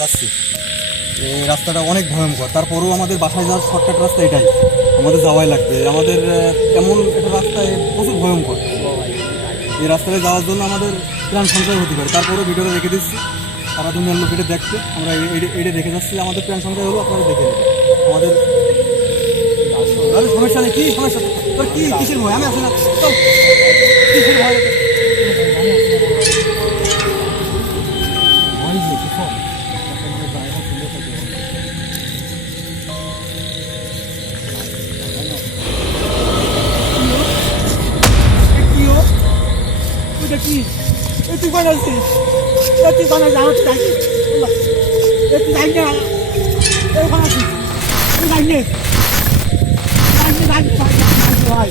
যাচ্ছি, এই রাস্তাটা অনেক ভয়ঙ্কর। তারপরেও আমাদের বাসায় যাওয়ার শর্টকাট রাস্তা এটাই, আমাদের যাওয়াই লাগবে। আমাদের এমন একটা রাস্তায় প্রচুর ভয়ঙ্কর, এই রাস্তায় যাওয়ার জন্য আমাদের প্রাণ সঞ্চয় হতে পারে। তারপরেও ভিডিওটা রেখে দিচ্ছি সারা দুনিয়ার লোক এটা দেখতে। আমরা এটা দেখে যাচ্ছি, আমাদের প্রাণ সঞ্চয় হলো, আপনারা দেখে নেবেন আমাদের। সমস্যা নেই, কি সমস্যা তোর? কি কিসের ভয়? আমি আছি না, চল। কিসের ভয়? তুই বানাচ্ছিস, তুই বানাচ্ছিস, আমার তুই যাইনি, তুই যাইনি, তুই বানাচ্ছিস, তুই যাইনি, ভাই।